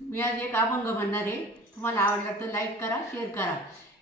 मी आज एक अभंग म्हणणार आहे. तुम्हाला आवडला तर लाईक करा, शेअर करा.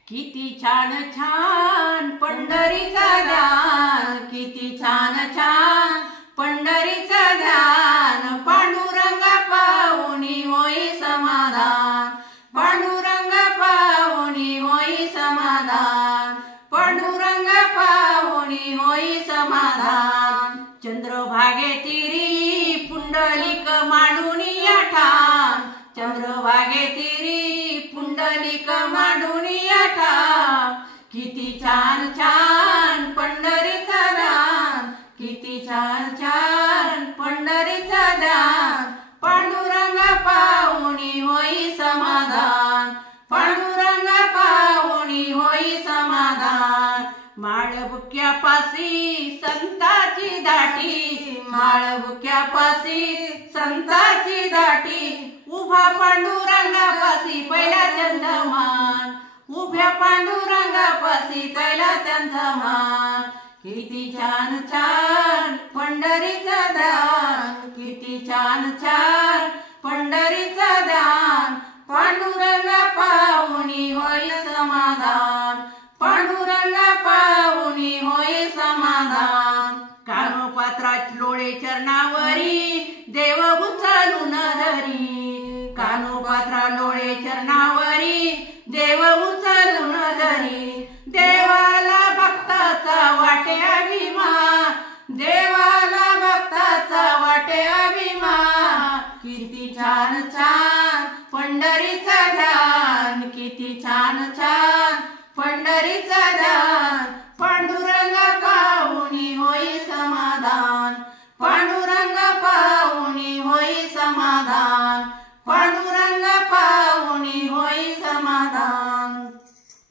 किती छान छान पंढरीचा ध्यान, किती छान छान पंढरीचा ध्यान. पांडुरंग पाहुणी होई समाधान, पांडुरंग पाहुणी होई समाधान, पांडुरंग पाहुणी होई समाधान. चंद्रभागे तिरी पुंडलिक मांडून या ठाण, चंद्रभागे तिरी पुंडलिक मांडून या ठाण. किती छान छान पंढरीचा ध्यान, किती छान छान पंढरीचा ध्यान. पांडुरंग पाहुणी होई समाधान, पांडुरंग पाहुणी होई समाधान. माळबुक्यापाशी संताची दाटी, माळबुक्यापाशी संताची दाटी. उभा पांडुरंगापाशी पहिला त्यांचा मान, उभ्या पांडुरंगापाशी पहिला त्यांचा मान. किती छान छान पंढरीचा ध्यान, किती छान छान पंढरीचा ध्यान. पांडुरंग पाहुणी होई समाधान, पांडुरंग पाहुणी होई समाधान. कानोपात्रात लोळे चरणावरी देव उचलून धरी, कानोपात्रा लोळे चरणावरी देव उचलून धरी. देवाला भक्ताचा वाटे अभिमान, देवाला भक्ताचा वाटे अभिमान. किती छान छान पंढरीचा ध्यान, किती छान छान पंढरीचा ध्यान. पांडुरंग पाहुणी होई समाधान, पांडुरंग पाहुणी होई समाधान, पांडुरंग